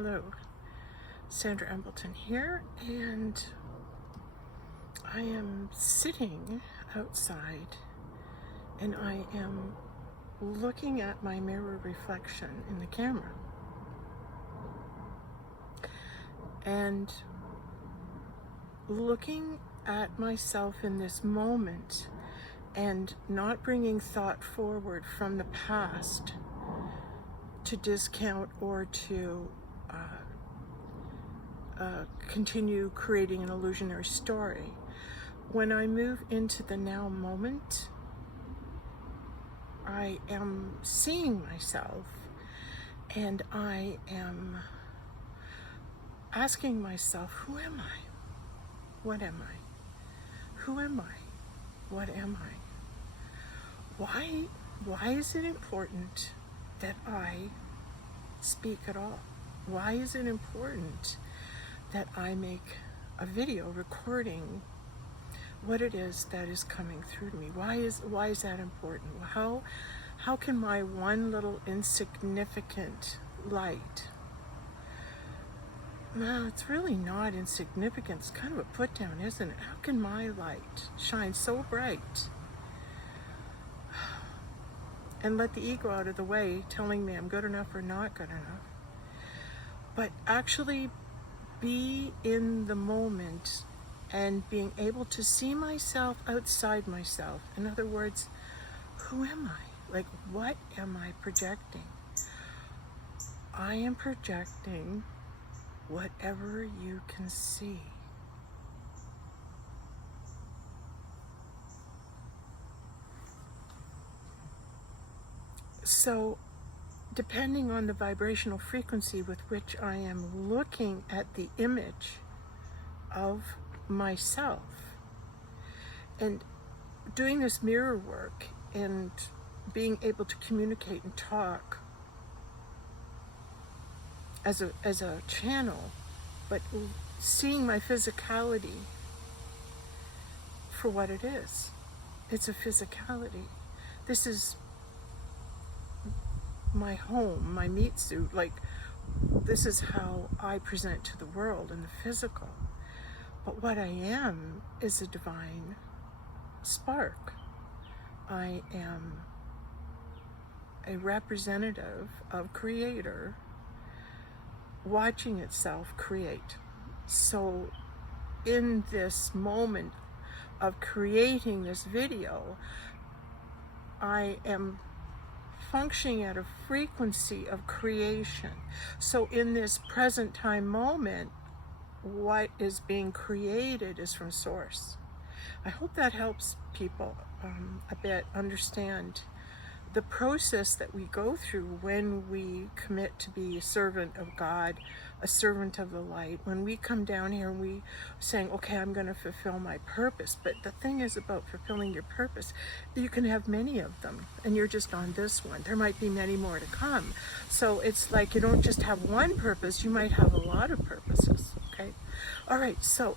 Hello, Sandra Embleton here, and I am sitting outside and I am looking at my mirror reflection in the camera and looking at myself in this moment and not bringing thought forward from the past to discount or to continue creating an illusionary story. When I move into the now moment, I am seeing myself and I am asking myself, who am I? What am I? Who am I? What am I? Why is it important that I speak at all? Why is it important that I make a video recording what it is that is coming through to me? Why is that important? How can my one little insignificant light, well, it's really not insignificant, it's kind of a put down, isn't it? How can my light shine so bright and let the ego out of the way telling me I'm good enough or not good enough, but actually be in the moment and being able to see myself outside myself? In other words, who am I? Like, what am I projecting? I am projecting whatever you can see. So, depending on the vibrational frequency with which I am looking at the image of myself and doing this mirror work and being able to communicate and talk as a channel, but seeing my physicality for what it is. It's a physicality. This is my home, my meat suit. Like, this is how I present to the world in the physical. But what I am is a divine spark. I am a representative of Creator watching itself create. So in this moment of creating this video, I am functioning at a frequency of creation. So in this present time moment, what is being created is from Source. I hope that helps people a bit understand the process that we go through when we commit to be a servant of God, a servant of the light. When we come down here and we saying, okay, I'm going to fulfill my purpose. But the thing is about fulfilling your purpose, you can have many of them and you're just on this one. There might be many more to come. So it's like you don't just have one purpose, you might have a lot of purposes. Okay. All right. So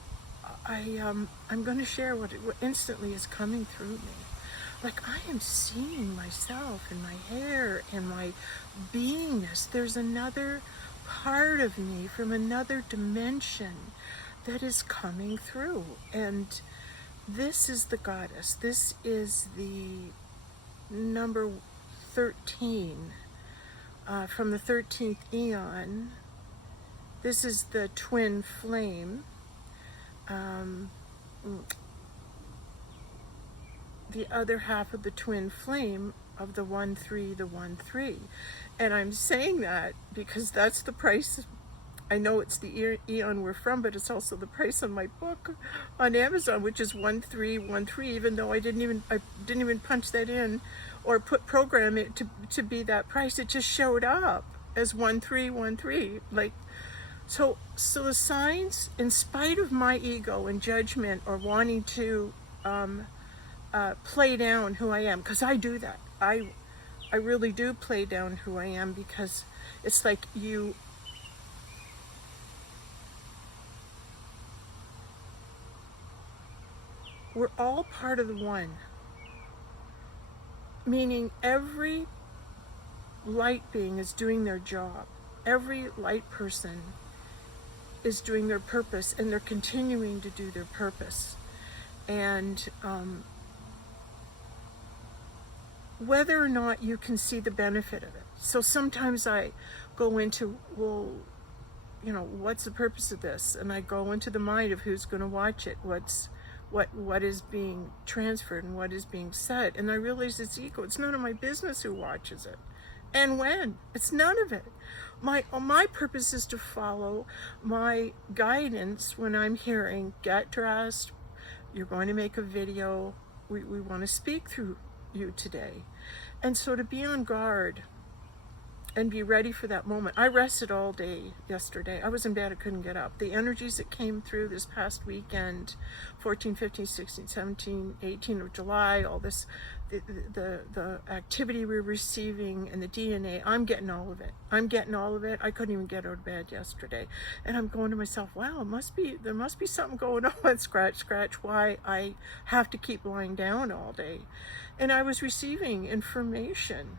I'm going to share what instantly is coming through me. Like, I am seeing myself and my hair and my beingness. There's another part of me from another dimension that is coming through. And this is the goddess. This is the number 13 from the 13th eon. This is the twin flame. The other half of the twin flame of the 1-3, the 1-3. And I'm saying that because that's the price. I know it's the eon we're from, but it's also the price on my book on Amazon, which is 1313, even though I didn't even punch that in or program it to be that price. It just showed up as 1313. Like, so the signs, in spite of my ego and judgment or wanting to play down who I am, because I do that. I really do play down who I am, because it's like we're all part of the one. Meaning every light being is doing their job. every light person is doing their purpose, and they're continuing to do their purpose. And whether or not you can see the benefit of it. So sometimes I go into, well, you know, what's the purpose of this? And I go into the mind of who's going to watch it, what is being transferred and what is being said. And I realize it's ego. It's none of my business who watches it and when. It's none of it. My purpose is to follow my guidance when I'm hearing, get dressed, you're going to make a video, we want to speak through you today. And so to be on guard and be ready for that moment. I rested all day yesterday. I was in bed, I couldn't get up. The energies that came through this past weekend, 14, 15, 16, 17, 18 of July, all this, the activity we're receiving and the DNA, I'm getting all of it. I couldn't even get out of bed yesterday. And I'm going to myself, wow, there must be something going on, scratch, why I have to keep lying down all day. And I was receiving information.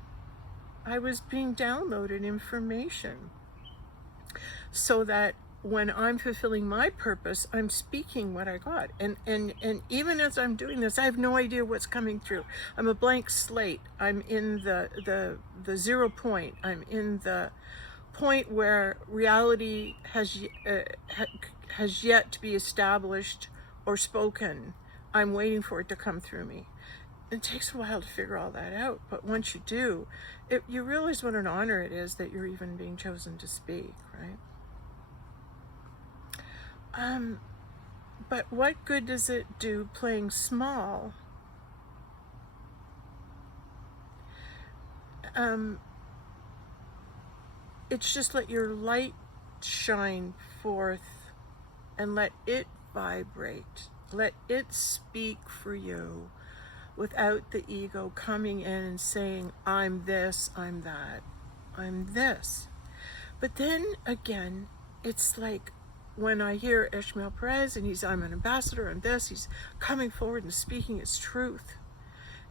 I was being downloaded information so that when I'm fulfilling my purpose, I'm speaking what I got. And even as I'm doing this, I have no idea what's coming through. I'm a blank slate. I'm in the 0 point. I'm in the point where reality has yet to be established or spoken. I'm waiting for it to come through me. It takes a while to figure all that out, but once you do, you realize what an honor it is that you're even being chosen to speak, right? But what good does it do playing small? It's just let your light shine forth and let it vibrate. Let it speak for you, without the ego coming in and saying, I'm this, I'm that, I'm this. But then again, it's like when I hear Ishmael Perez and I'm an ambassador, I'm this, he's coming forward and speaking his truth.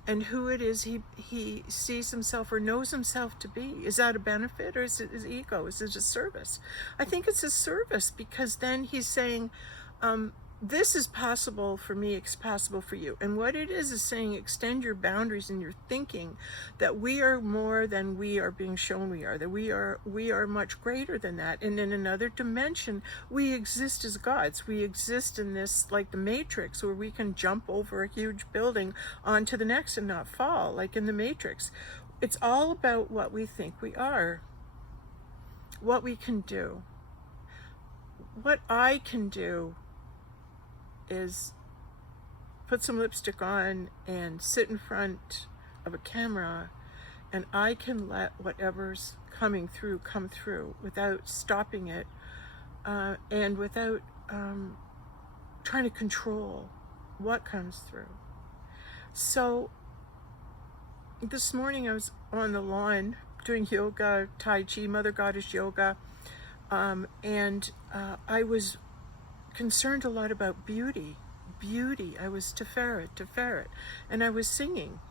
And who it is he sees himself or knows himself to be. Is that a benefit, or is it his ego? Is it a service? I think it's a service, because then he's saying, this is possible for me, it's possible for you. And what it is saying, extend your boundaries in your thinking, that we are more than we are being shown we are, that we are much greater than that. And in another dimension, we exist as gods. We exist in this, like the Matrix, where we can jump over a huge building onto the next and not fall, like in the Matrix. It's all about what we think we are, what we can do. What I can do is put some lipstick on and sit in front of a camera, and I can let whatever's coming through come through without stopping it, and without trying to control what comes through. So this morning I was on the lawn doing yoga, Tai Chi, Mother Goddess yoga, and I was concerned a lot about beauty. I was Tiferet, and I was singing.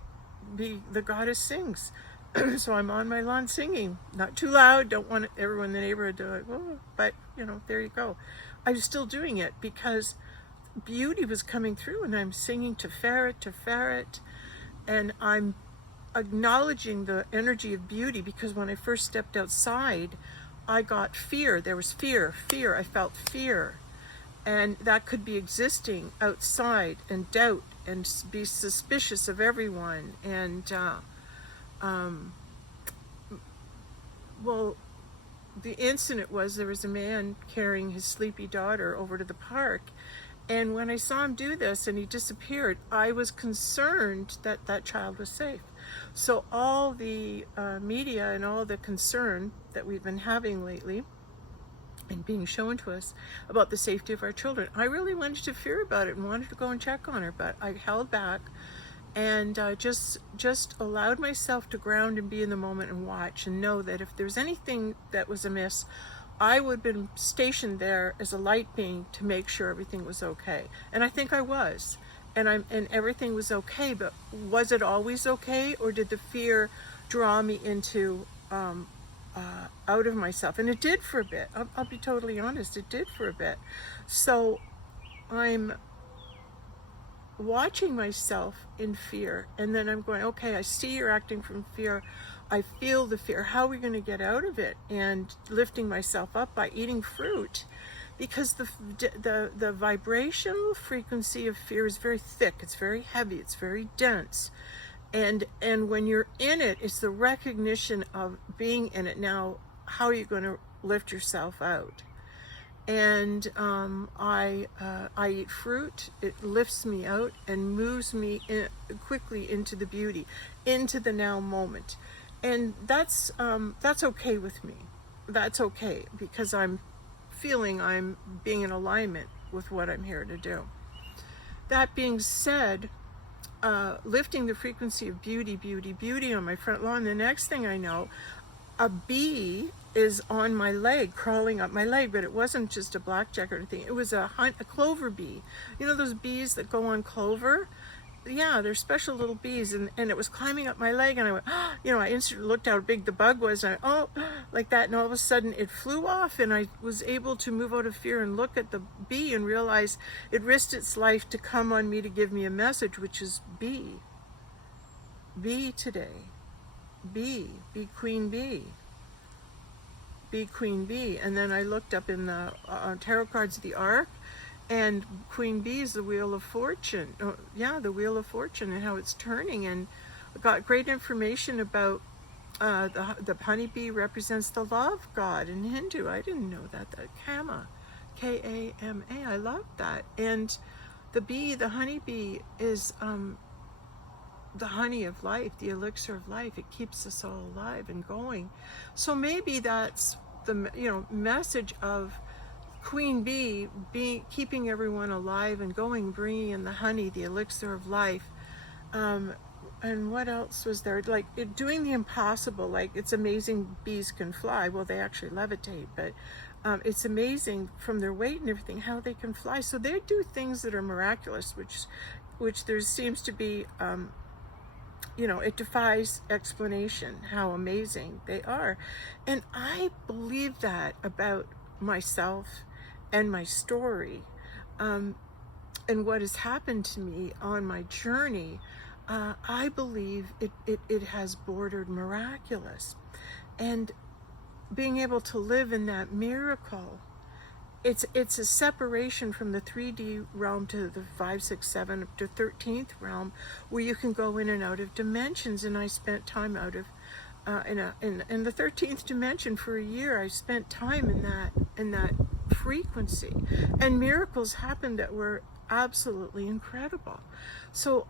The goddess sings. So I'm on my lawn singing, not too loud, don't want everyone in the neighborhood to like, whoa, but you know, there you go. I was still doing it because beauty was coming through, and I'm singing Tiferet, and I'm acknowledging the energy of beauty, because when I first stepped outside, I got fear. There was fear. I felt fear. And that could be existing outside, and doubt, and be suspicious of everyone. And, well, the incident was there was a man carrying his sleepy daughter over to the park. And when I saw him do this and he disappeared, I was concerned that that child was safe. So all the media and all the concern that we've been having lately and being shown to us about the safety of our children, I really wanted to fear about it and wanted to go and check on her, but I held back and just allowed myself to ground and be in the moment and watch and know that if there's anything that was amiss, I would have been stationed there as a light being to make sure everything was okay. And I think I was, and everything was okay. But was it always okay, or did the fear draw me into out of myself. And it did for a bit. I'll be totally honest, it did for a bit. So I'm watching myself in fear, and then I'm going, okay, I see you're acting from fear. I feel the fear. How are we going to get out of it? And lifting myself up by eating fruit, because the vibrational frequency of fear is very thick. It's very heavy. It's very dense. And when you're in it, it's the recognition of being in it. Now, how are you going to lift yourself out? And I eat fruit. It lifts me out and moves me quickly into the beauty, into the now moment. And that's okay with me. That's okay, because I'm feeling I'm being in alignment with what I'm here to do. That being said, lifting the frequency of beauty, beauty, beauty on my front lawn, the next thing I know, a bee is on my leg, crawling up my leg, but it wasn't just a blackjack or anything. It was a clover bee. You know those bees that go on clover? Yeah, they're special little bees, and it was climbing up my leg, and I went, oh, you know, I instantly looked how big the bug was, and like that, and all of a sudden it flew off, and I was able to move out of fear and look at the bee and realize it risked its life to come on me to give me a message, which is be today, be queen bee. Be queen bee. And then I looked up in the tarot cards of the Ark, and queen bee is the wheel of fortune. The wheel of fortune, and how it's turning. And I got great information about the honeybee represents the love god in Hindu. I didn't know that Kama, Kama. I love that. And the bee, the honeybee, is the honey of life, the elixir of life. It keeps us all alive and going. So maybe that's the message of queen bee, keeping everyone alive and going, bringing in the honey, the elixir of life. And what else was there? Like doing the impossible. Like, it's amazing bees can fly. Well, they actually levitate, but it's amazing from their weight and everything how they can fly. So they do things that are miraculous, which there seems to be. It defies explanation how amazing they are. And I believe that about myself and my story, and what has happened to me on my journey. I believe it has bordered miraculous. And being able to live in that miracle, it's a separation from the 3D realm to the 5, 6, 7 up to 13th realm, where you can go in and out of dimensions. And I spent time out of in the 13th dimension for a year. I spent time in that frequency, and miracles happened that were absolutely incredible. So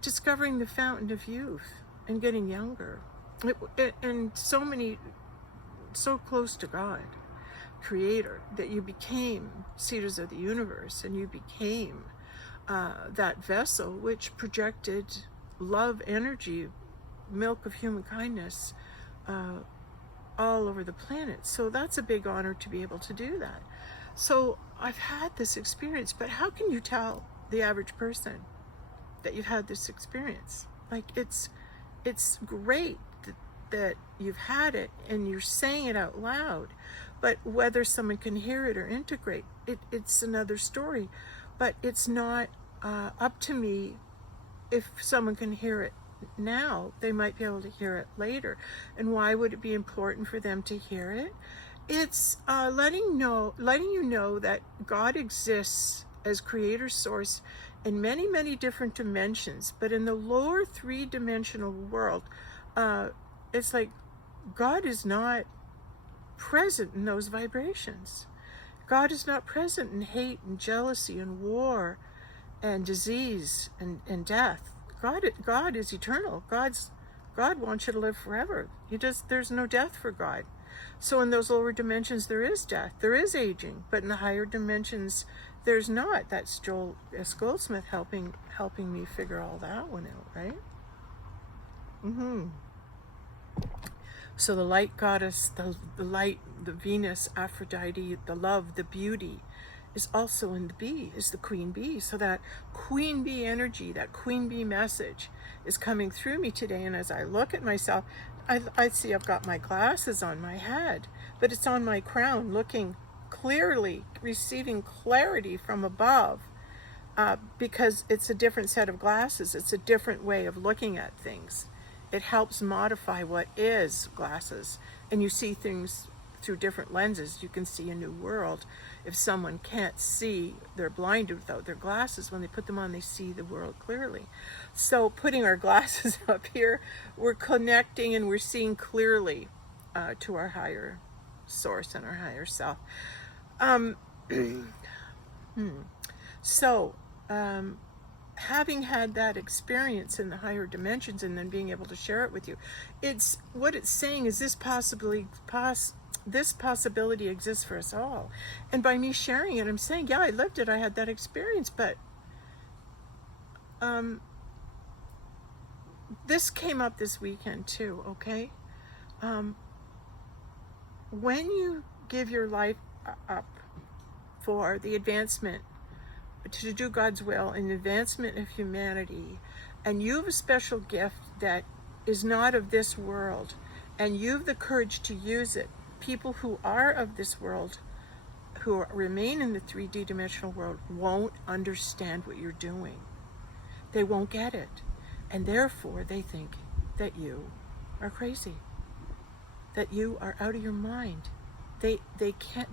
discovering the fountain of youth and getting younger, and so close to God, Creator, that you became Seeders of the Universe, and you became that vessel which projected love, energy, milk of human kindness all over the planet. So that's a big honor to be able to do that. So I've had this experience, but how can you tell the average person that you've had this experience? Like, it's great that you've had it and you're saying it out loud, but whether someone can hear it or integrate it, it's another story. But it's not up to me. If someone can hear it now, they might be able to hear it later. And why would it be important for them to hear it? It's letting you know that God exists as creator source in many, many different dimensions. But in the lower 3-dimensional world, it's like God is not present in those vibrations. God is not present in hate and jealousy and war and disease and death. God is eternal. God wants you to live forever. There's no death for God. So in those lower dimensions, there is death, there is aging, but in the higher dimensions, there's not. That's Joel S. Goldsmith helping me figure all that one out, right? So the light goddess, the light, the Venus, Aphrodite, the love, the beauty, is also in the bee, is the queen bee. So that queen bee energy, that queen bee message is coming through me today. And as I look at myself, I see I've got my glasses on my head, but it's on my crown, looking clearly, receiving clarity from above, because it's a different set of glasses. It's a different way of looking at things. It helps modify what is glasses, and you see things through different lenses. You can see a new world. If someone can't see, they're blinded without their glasses. When they put them on, they see the world clearly. So putting our glasses up here, we're connecting and we're seeing clearly to our higher source and our higher self. So having had that experience in the higher dimensions and then being able to share it with you, it's what it's saying is this possibility exists for us all. And by me sharing it, I'm saying, yeah, I lived it, I had that experience, but this came up this weekend too, okay? When you give your life up for the advancement, to do God's will and the advancement of humanity, and you have a special gift that is not of this world, and you have the courage to use it, people who are of this world, who remain in the 3D dimensional world, won't understand what you're doing. They won't get it. And therefore, they think that you are crazy, that you are out of your mind. They can't,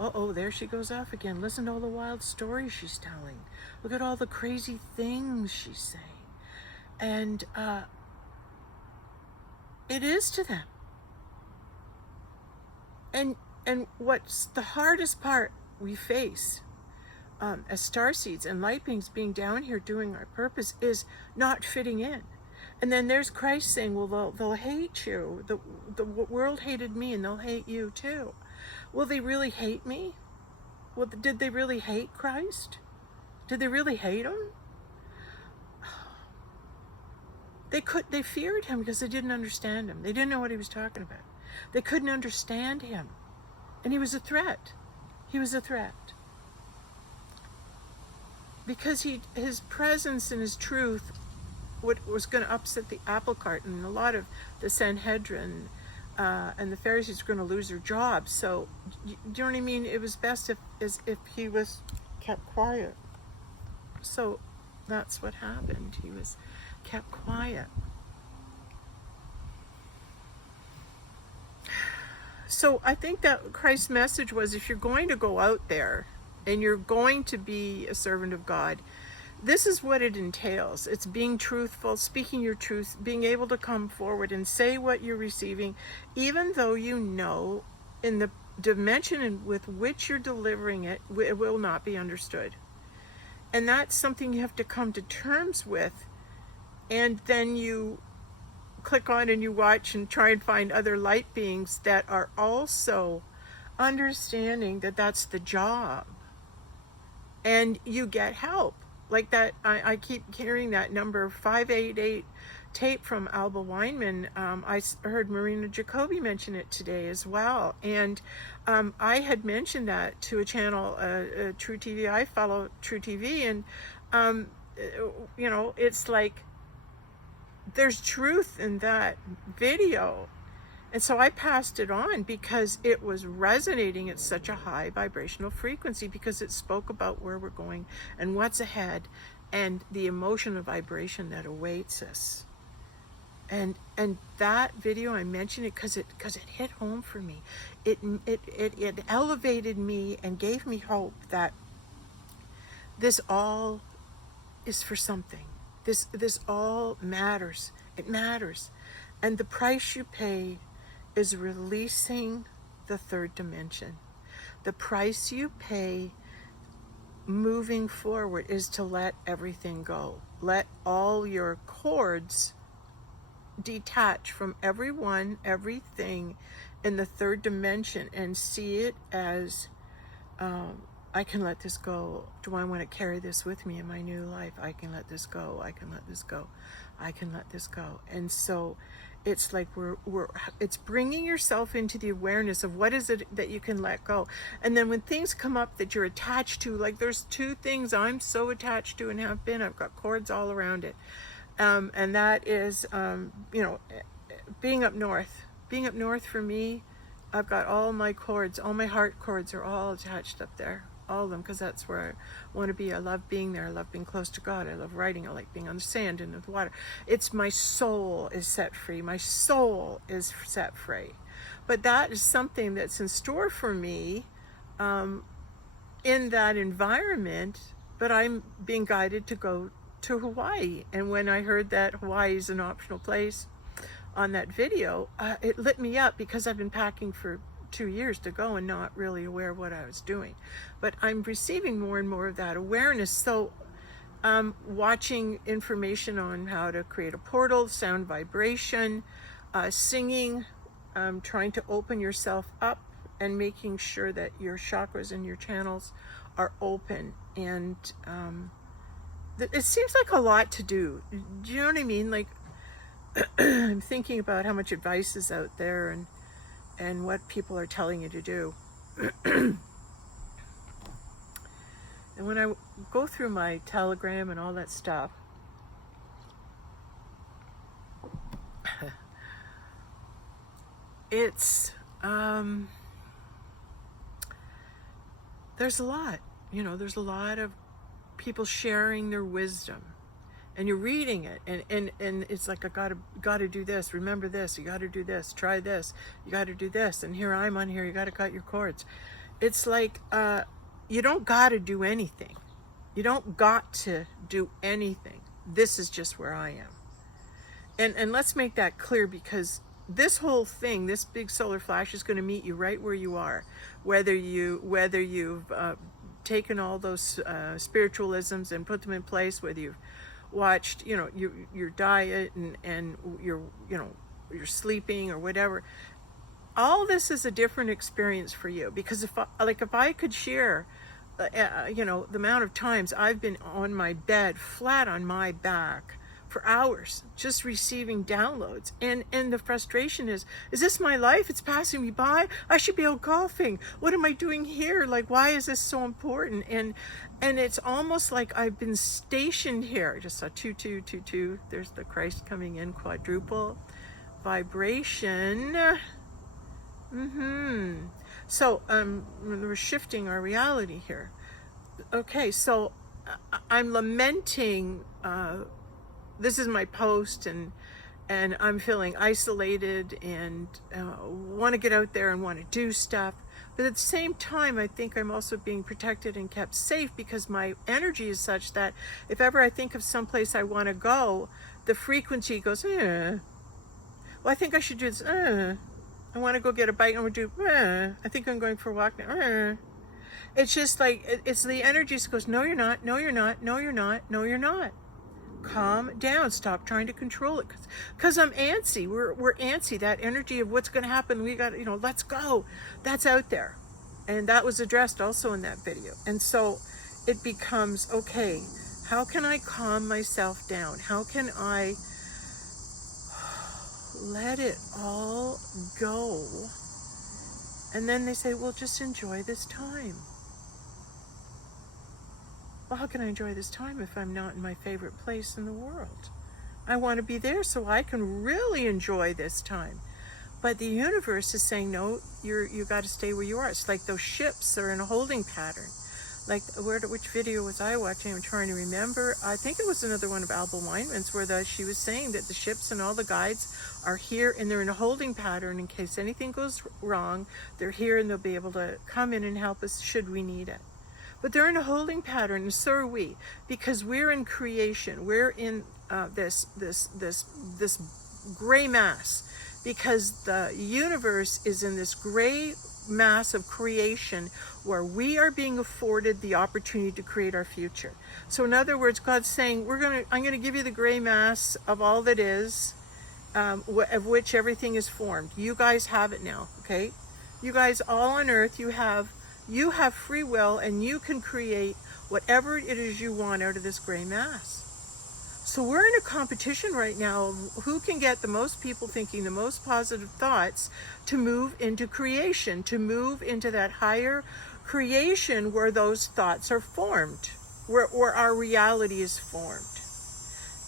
uh-oh, there she goes off again. Listen to all the wild stories she's telling. Look at all the crazy things she's saying. And it is to them. And what's the hardest part we face as starseeds and light beings being down here doing our purpose is not fitting in. And then there's Christ saying, well, they'll hate you. The world hated me and they'll hate you too. Will they really hate me? Well, did they really hate Christ? Did they really hate him? They feared him because they didn't understand him. They didn't know what he was talking about. They couldn't understand him. And he was a threat. He was a threat. Because his presence and his truth was going to upset the apple cart, and a lot of the Sanhedrin and the Pharisees were going to lose their jobs. So, do you know what I mean? It was best if he was kept quiet. So that's what happened. He was kept quiet. So I think that Christ's message was, if you're going to go out there and you're going to be a servant of God, this is what it entails. It's being truthful, speaking your truth, being able to come forward and say what you're receiving, even though you know in the dimension with which you're delivering it, it will not be understood. And that's something you have to come to terms with. And then you click on and you watch and try and find other light beings that are also understanding that that's the job. And you get help. Like that, I keep hearing that number 588 tape from Alba Weinman. I heard Marina Jacobi mention it today as well. And I had mentioned that to a channel, True TV. I follow True TV. And, you know, it's like there's truth in that video. And so I passed it on because it was resonating at such a high vibrational frequency, because it spoke about where we're going and what's ahead and the emotional vibration that awaits us. And that video, I mentioned it because it hit home for me. It elevated me and gave me hope that this all is for something. This all matters. It matters. And the price you pay is releasing the third dimension. The price you pay moving forward is to let everything go. Let all your cords detach from everyone, everything in the third dimension, and see it as, I can let this go. Do I want to carry this with me in my new life? I can let this go. I can let this go. I can let this go. And so it's like it's bringing yourself into the awareness of what is it that you can let go. And then when things come up that you're attached to, like there's two things I'm so attached to and have been, I've got cords all around it. And that is, you know, being up north. Being up north for me, I've got all my cords, all my heart cords are all attached up there. All of them, because that's where I want to be. I love being there. I love being close to God. I love writing. I like being on the sand and the water. It's my soul is set free. My soul is set free. But that is something that's in store for me in that environment. But I'm being guided to go to Hawaii. And when I heard that Hawaii is an optional place on that video, it lit me up, because I've been packing for 2 years to go and not really aware of what I was doing. But I'm receiving more and more of that awareness. So watching information on how to create a portal, sound vibration, singing, trying to open yourself up and making sure that your chakras and your channels are open. And it seems like a lot to do. Do you know what I mean? Like, I'm thinking about how much advice is out there and what people are telling you to do. And when I go through my Telegram and all that stuff, it's there's a lot, there's a lot of people sharing their wisdom. And you're reading it, and it's like, I gotta do this, remember this, you gotta do this, try this, you gotta do this, and here I'm on here, you gotta cut your cords. It's like, you don't gotta do anything. You don't got to do anything. This is just where I am. And let's make that clear, because this whole thing, this big solar flash, is gonna meet you right where you are. Whether you've taken all those spiritualisms and put them in place, whether you've watched your diet and your sleeping or whatever, all this is a different experience for you. Because if I could share the amount of times I've been on my bed flat on my back for hours just receiving downloads, and the frustration is this my life? It's passing me by. I should be out golfing. What am I doing here? Like, why is this so important? And it's almost like I've been stationed here. I just saw 2222. There's the Christ coming in, quadruple vibration. So we're shifting our reality here. Okay, so I'm lamenting. This is my post, and I'm feeling isolated and want to get out there and want to do stuff. But at the same time, I think I'm also being protected and kept safe, because my energy is such that if ever I think of someplace I want to go, the frequency goes, well, I think I should do this. I want to go get a bite, and we'll do, I think I'm going for a walk now. It's just like, it's the energy that goes, no, you're not, no, you're not, no, you're not, no, you're not. Calm down. Stop trying to control it, because I'm antsy. We're antsy. That energy of what's going to happen, we got, let's go. That's out there, and that was addressed also in that video. And so it becomes, okay, how can I calm myself down? How can I let it all go? And then they say, well, just enjoy this time. Well, how can I enjoy this time if I'm not in my favorite place in the world? I want to be there so I can really enjoy this time. But the universe is saying, no, you got to stay where you are. It's like those ships are in a holding pattern. Like, which video was I watching? I'm trying to remember. I think it was another one of Alba Weinman's, where she was saying that the ships and all the guides are here, and they're in a holding pattern in case anything goes wrong. They're here, and they'll be able to come in and help us should we need it. But they're in a holding pattern, and so are we, because we're in creation. We're in this gray mass, because the universe is in this gray mass of creation where we are being afforded the opportunity to create our future. So in other words, God's saying, I'm going to give you the gray mass of all that is, of which everything is formed. You guys have it now, okay? You guys all on earth, you have free will, and you can create whatever it is you want out of this gray mass. So we're in a competition right now of who can get the most people thinking the most positive thoughts to move into creation, to move into that higher creation where those thoughts are formed, where our reality is formed.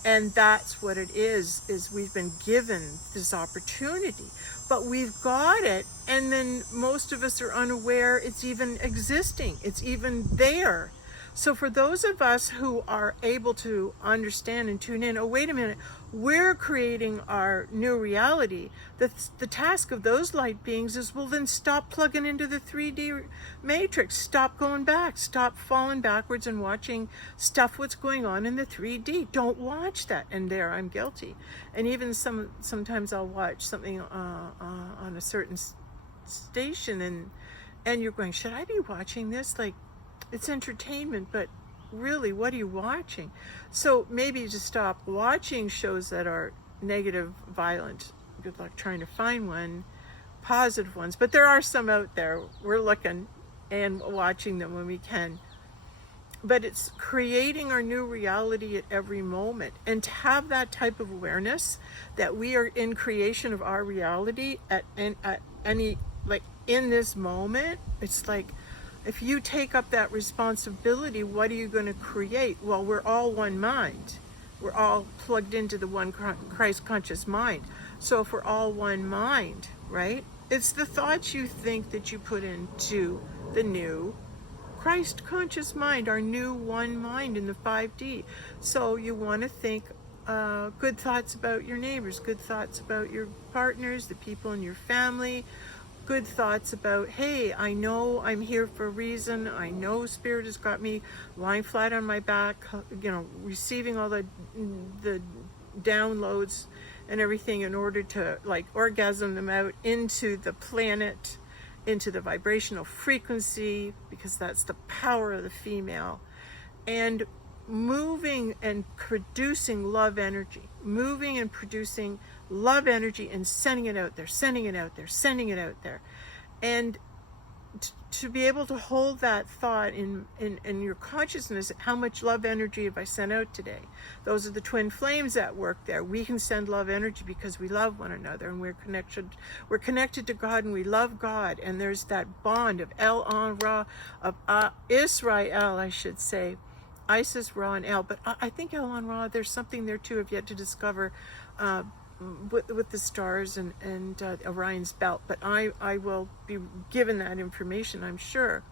And that's what it is we've been given this opportunity, but we've got it, and then most of us are unaware it's even existing, it's even there. So for those of us who are able to understand and tune in, oh, wait a minute, we're creating our new reality. The task of those light beings is, well, then stop plugging into the 3D matrix. Stop going back. Stop falling backwards and watching stuff what's going on in the 3D. Don't watch that. And there, I'm guilty. And even sometimes I'll watch something on a certain station, and you're going, should I be watching this? Like, it's entertainment, but really, what are you watching? So maybe just stop watching shows that are negative, violent. Good luck trying to find one. Positive ones, but there are some out there. We're looking and watching them when we can. But it's creating our new reality at every moment, and to have that type of awareness that we are in creation of our reality at any, like, in this moment. It's like, if you take up that responsibility, what are you going to create? Well, we're all one mind. We're all plugged into the one Christ conscious mind. So if we're all one mind, right? It's the thoughts you think that you put into the new Christ conscious mind, our new one mind in the 5D. So you want to think good thoughts about your neighbors, good thoughts about your partners, the people in your family, good thoughts about, hey, I know I'm here for a reason. I know Spirit has got me lying flat on my back, receiving all the downloads and everything in order to, like, orgasm them out into the planet, into the vibrational frequency, because that's the power of the female. And moving and producing love energy, moving and producing love energy and sending it out there, sending it out there, sending it out there. And to be able to hold that thought in your consciousness, how much love energy have I sent out today? Those are the twin flames at work there. We can send love energy because we love one another, and we're connected to God, and we love God. And there's that bond of El An Ra, of Israel, I should say, Isis, Ra, and El. But I think El An Ra, there's something there too I've yet to discover with the stars and Orion's belt. But I will be given that information, I'm sure.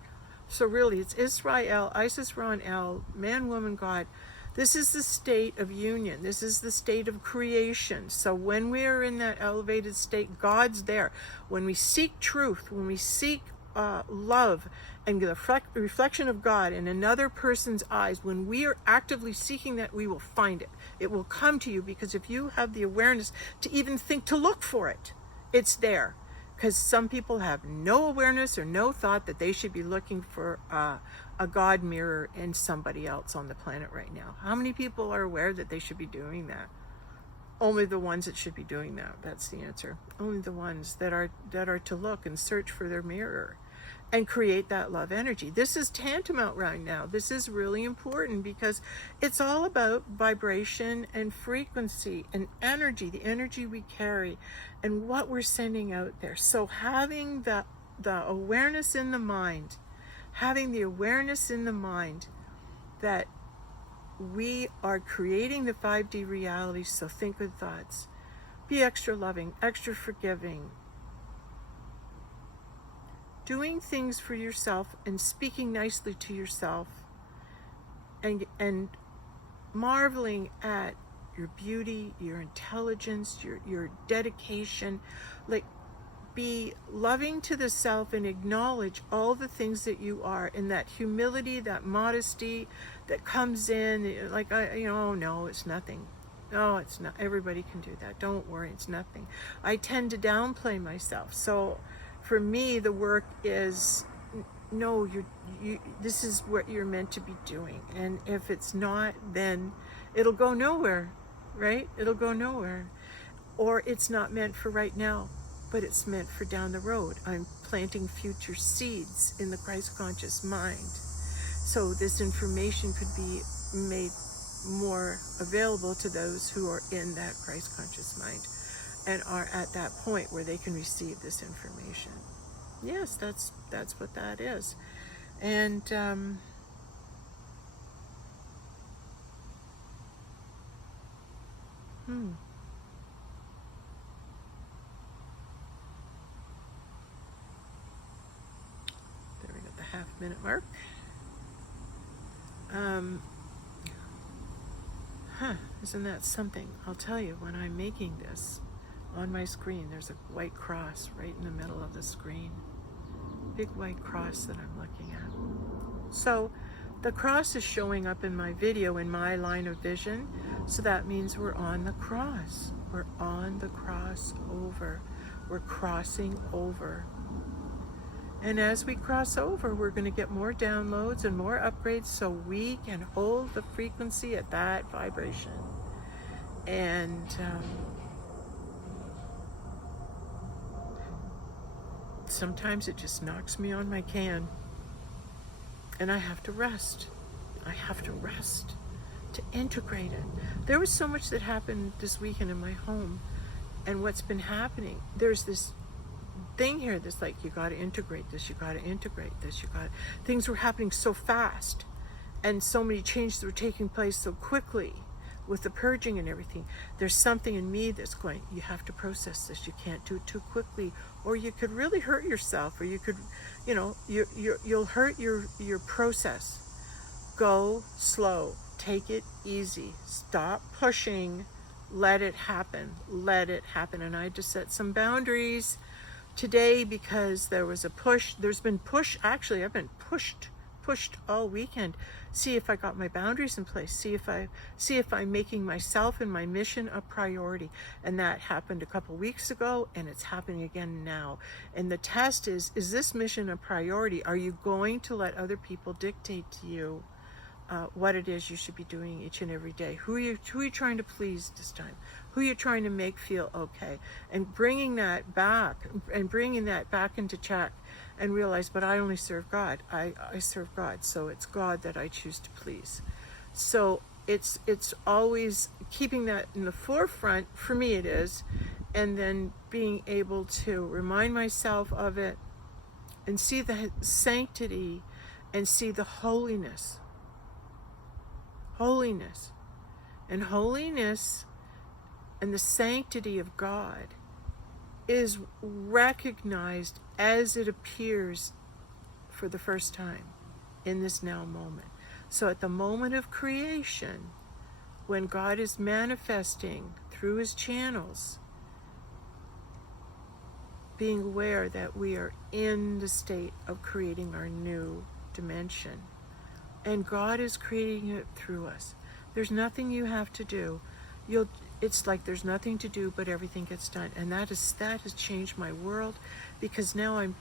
So really, it's Israel, Isis, Ra, and El, man, woman, God. This is the state of union. This is the state of creation. So when we are in that elevated state, God's there. When we seek truth, when we seek love and the reflection of God in another person's eyes, when we are actively seeking that, we will find it. It will come to you, because if you have the awareness to even think to look for it, it's there. Because some people have no awareness or no thought that they should be looking for a God mirror in somebody else on the planet right now. How many people are aware that they should be doing that? Only the ones that should be doing that. That's the answer. Only the ones that are to look and search for their mirror and create that love energy. This is tantamount right now. This is really important, because it's all about vibration and frequency and energy, the energy we carry and what we're sending out there. So having the awareness in the mind, that we are creating the 5D reality. So think good thoughts, be extra loving, extra forgiving, doing things for yourself and speaking nicely to yourself, and marveling at your beauty, your intelligence, your dedication. Like, be loving to the self and acknowledge all the things that you are, and that humility, that modesty that comes in, like, oh no, it's nothing. No, it's not. Everybody can do that. Don't worry, it's nothing. I tend to downplay myself. So for me, the work is, no, this is what you're meant to be doing. And if it's not, then it'll go nowhere, right? It'll go nowhere. Or it's not meant for right now, but it's meant for down the road. I'm planting future seeds in the Christ conscious mind. So this information could be made more available to those who are in that Christ conscious mind and are at that point where they can receive this information. Yes, that's what that is. And There we go, the half-minute mark. Isn't that something? I'll tell you, when I'm making this, on my screen, there's a white cross right in the middle of the screen. Big white cross that I'm looking at. So the cross is showing up in my video in my line of vision. So that means we're on the cross. We're on the cross over. We're crossing over. And as we cross over, we're going to get more downloads and more upgrades so we can hold the frequency at that vibration. And sometimes it just knocks me on my can. And I have to rest. I have to rest to integrate it. There was so much that happened this weekend in my home. And what's been happening, there's this thing here that's like, you got to integrate this, you got to integrate this, things were happening so fast, and so many changes were taking place so quickly with the purging and everything. There's something in me that's going, you have to process this, you can't do it too quickly, or you could really hurt yourself, or you could, you'll hurt your process. Go slow, take it easy, stop pushing, let it happen. And I just set some boundaries today because there was a push. There's been push. Actually, I've been pushed all weekend. See if I got my boundaries in place. See if I'm making myself and my mission a priority. And that happened a couple weeks ago, and it's happening again now. And the test is this mission a priority? Are you going to let other people dictate to you what it is you should be doing each and every day? Who are you trying to please this time? Who are you trying to make feel okay? And bringing that back into check, and realize, but I only serve God. I serve God, so it's God that I choose to please. So it's always keeping that in the forefront, for me it is, and then being able to remind myself of it and see the sanctity and see the holiness. And holiness and the sanctity of God is recognized as it appears for the first time in this now moment. So at the moment of creation, when God is manifesting through his channels, being aware that we are in the state of creating our new dimension. And God is creating it through us. There's nothing you have to do. It's like there's nothing to do, but everything gets done. And that has changed my world, because now I'm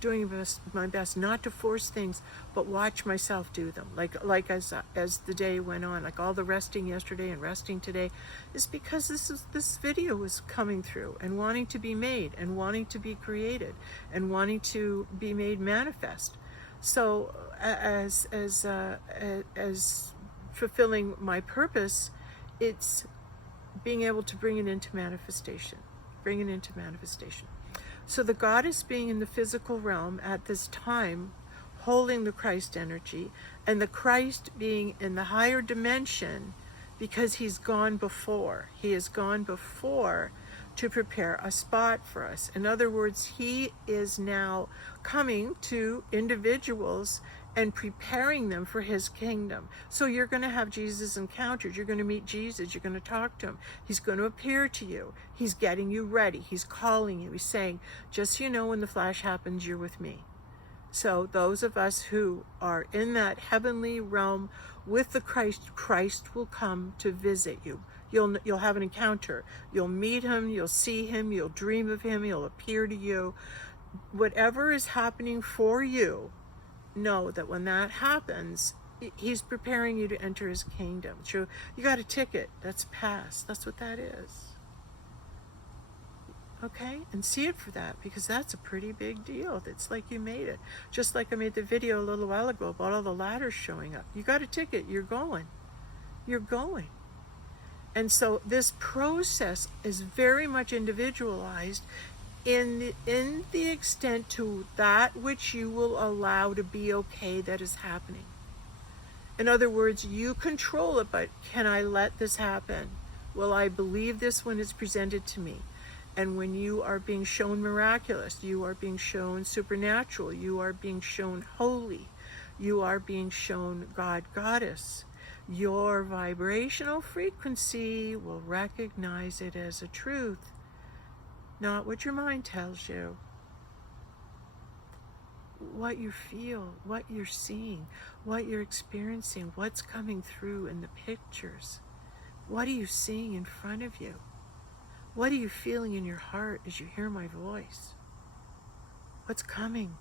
doing my best not to force things, but watch myself do them. Like as the day went on, like all the resting yesterday and resting today, is because this video was coming through and wanting to be made and wanting to be created and wanting to be made manifest. So as fulfilling my purpose, it's being able to bring it into manifestation. So the goddess being in the physical realm at this time, holding the Christ energy, and the Christ being in the higher dimension because he's gone before. He has gone before to prepare a spot for us. In other words, he is now coming to individuals and preparing them for his kingdom. So you're going to have Jesus encounters. You're going to meet Jesus. You're going to talk to him. He's going to appear to you. He's getting you ready. He's calling you. He's saying, just so you know, when the flash happens, you're with me. So those of us who are in that heavenly realm with the Christ will come to visit you. You'll have an encounter. You'll meet him. You'll see him. You'll dream of him. He'll appear to you. Whatever is happening for you, know that when that happens, he's preparing you to enter his kingdom. So you got a ticket. That's a pass. That's what that is. Okay? And see it for that, because that's a pretty big deal. It's like you made it. Just like I made the video a little while ago about all the ladders showing up. You got a ticket. You're going. You're going. And so this process is very much individualized in the extent to that which you will allow to be okay that is happening. In other words, you control it, but can I let this happen? Will I believe this when it's presented to me? And when you are being shown miraculous, you are being shown supernatural, you are being shown holy, you are being shown God, Goddess, your vibrational frequency will recognize it as a truth, not what your mind tells you. What you feel, what you're seeing, what you're experiencing, what's coming through in the pictures. What are you seeing in front of you? What are you feeling in your heart as you hear my voice? What's coming?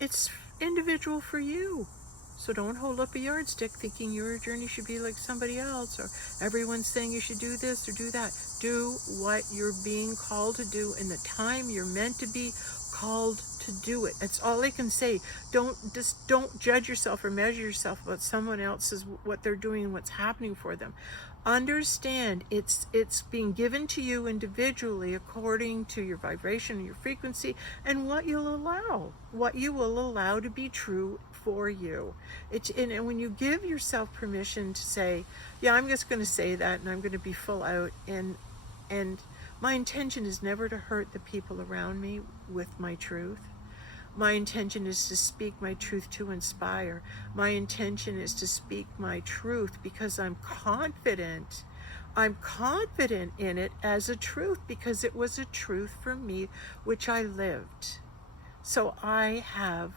It's individual for you. So don't hold up a yardstick thinking your journey should be like somebody else, or everyone's saying you should do this or do that. Do what you're being called to do in the time you're meant to be called to do it. That's all I can say. Don't judge yourself or measure yourself about someone else's, what they're doing and what's happening for them. Understand it's being given to you individually according to your vibration and your frequency and what you will allow to be true for you. And when you give yourself permission to say, yeah, I'm just going to say that and I'm going to be full out, and my intention is never to hurt the people around me with my truth. My intention is to speak my truth to inspire. My intention is to speak my truth because I'm confident. I'm confident in it as a truth because it was a truth for me, which I lived. So I have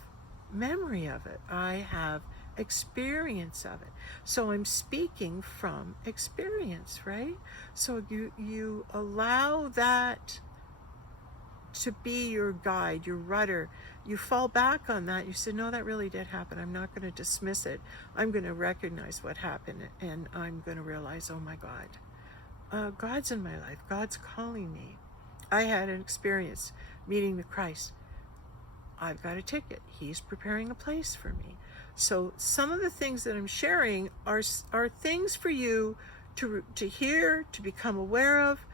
memory of it. I have experience of it. So I'm speaking from experience, right? So you allow that to be your guide, your rudder. You fall back on that. You say, no, that really did happen. I'm not going to dismiss it. I'm going to recognize what happened, and I'm going to realize, oh my God, God's in my life. God's calling me. I had an experience meeting the Christ. I've got a ticket. He's preparing a place for me. So some of the things that I'm sharing are things for you to hear, to become aware of,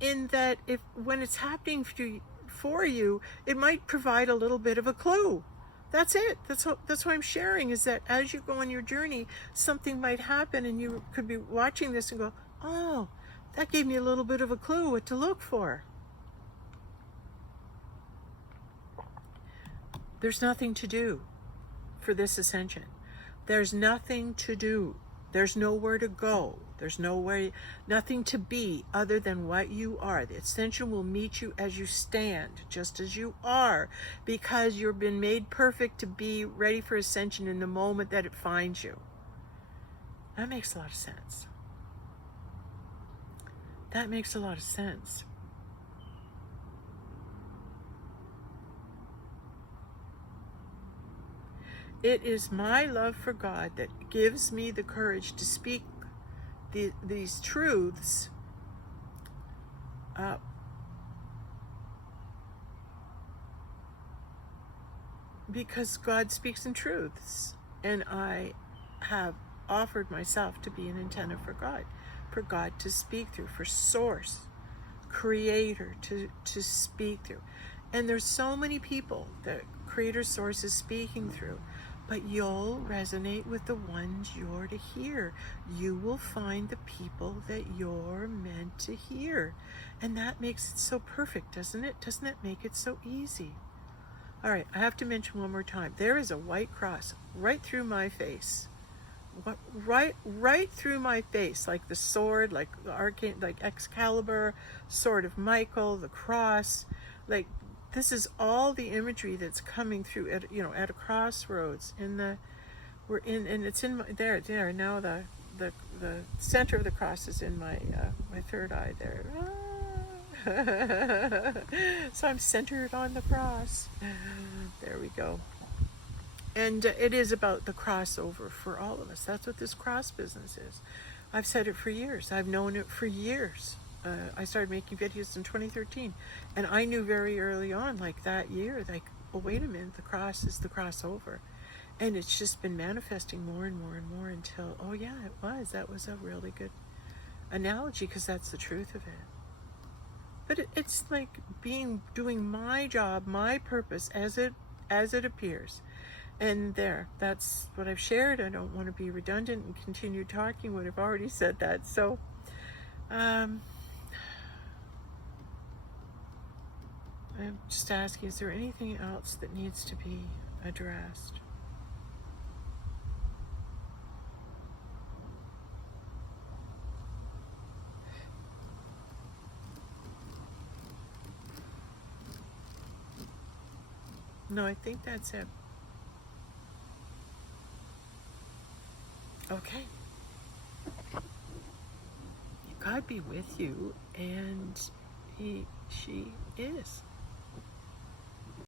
in that when it's happening for you, it might provide a little bit of a clue. That's it. That's what I'm sharing, is that as you go on your journey, something might happen and you could be watching this and go, oh, that gave me a little bit of a clue what to look for. There's nothing to do for this ascension. There's nothing to do. There's nowhere to go. There's nothing to be other than what you are. The ascension will meet you as you stand, just as you are, because you've been made perfect to be ready for ascension in the moment that it finds you. That makes a lot of sense. That makes a lot of sense. It is my love for God that gives me the courage to speak these truths because God speaks in truths, and I have offered myself to be an antenna for God to speak through, for Source, Creator to speak through. And there's so many people that Creator Source is speaking through, but you'll resonate with the ones you're to hear. You will find the people that you're meant to hear. And that makes it so perfect, doesn't it? Doesn't it make it so easy? All right, I have to mention one more time. There is a white cross right through my face. Right through my face, like the sword, like the arcane, like Excalibur, sword of Michael, the cross, like this is all the imagery that's coming through at a crossroads. And it's in my there now. The center of the cross is in my my third eye there. So I'm centered on the cross. There we go. And it is about the crossover for all of us. That's what this cross business is. I've said it for years. I've known it for years. I started making videos in 2013, and I knew very early on, like that year, like, oh, wait a minute, the cross is the crossover. And it's just been manifesting more and more and more until, oh yeah, that was a really good analogy, because that's the truth of it. But it's like doing my job, my purpose as it appears. And there, that's what I've shared. I don't want to be redundant and continue talking when I've already said that. So, I'm just asking, is there anything else that needs to be addressed? No, I think that's it. Okay. God be with you, and she is.